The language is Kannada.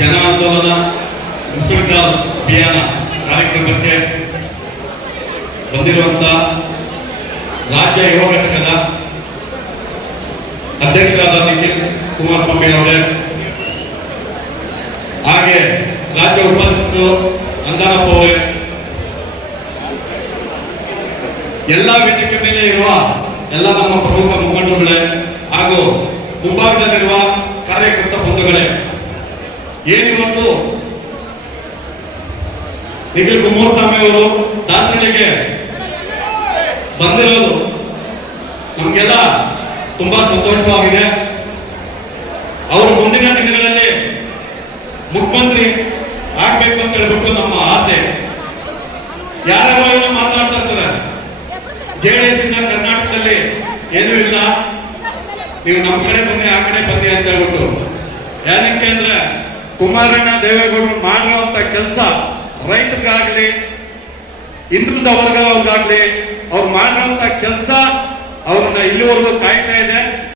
ಜನ ಆಂದೋಲನ ಮುಸುಳ್ಕಾಲ್ ಅಭಿಯಾನ ಕಾರ್ಯಕ್ರಮಕ್ಕೆ ಬಂದಿರುವಂತ ರಾಜ್ಯ ಯುವ ಘಟಕದ ಅಧ್ಯಕ್ಷರಾದ ನಿಖಿಲ್ ಕುಮಾರಸ್ವಾಮಿ ಅವರೇ, ಹಾಗೆ ರಾಜ್ಯ ಉಪಾಧ್ಯಕ್ಷರು ಅಂದಾನಪ್ಪ ಅವರೇ, ಎಲ್ಲ ವೇದಿಕೆ ಮೇಲೆ ಇರುವ ಎಲ್ಲ ನಮ್ಮ ಪ್ರಮುಖ ಮುಖಂಡರುಗಳೇ ಹಾಗೂ ಮುಂಭಾಗದಲ್ಲಿರುವ ಕಾರ್ಯಕರ್ತ ಬಂಧುಗಳೇ, ಏನಿವತ್ತು ನಿಖಿಲ್ ಕುಮಾರಸ್ವಾಮಿ ಅವರು ದಾಸರಳ್ಳಿಗೆ ಬಂದಿರೋದು ನಮ್ಗೆಲ್ಲ ತುಂಬಾ ಸಂತೋಷವಾಗಿದೆ. ಅವರು ಮುಂದಿನ ದಿನಗಳಲ್ಲಿ ಮುಖ್ಯಮಂತ್ರಿ ಆಗ್ಬೇಕು ಅಂತ ಹೇಳ್ಬಿಟ್ಟು ನಮ್ಮ ಆಸೆ. ಯಾರ್ಯಾರೋ ಏನೋ ಮಾತಾಡ್ತಾ ಇರ್ತಾರೆ, ಜೆಡಿಎಸ್ ಇಂದ ಕರ್ನಾಟಕದಲ್ಲಿ ಏನೂ ಇಲ್ಲ, ನೀವು ನಮ್ಮ ಕಡೆ ಬನ್ನಿ ಆ ಕಡೆ ಬನ್ನಿ ಅಂತ ಹೇಳ್ಬಿಟ್ಟು. ಏನಕ್ಕೆ ಅಂದ್ರೆ ಕುಮಾರಣ್ಣ ದೇವೇಗೌಡರು ಮಾಡುವಂತ ಕೆಲಸ ರೈತರಿಗಾಗ್ಲಿ ಹಿಂದುಳಿದ ವರ್ಗವ್ರಿಗಾಗ್ಲಿ ಅವ್ರು ಮಾಡುವಂತ ಕೆಲಸ ಅವ್ರನ್ನ ಇಲ್ಲಿವರೆಗೂ ಕಾಯ್ತಾ ಇದೆ.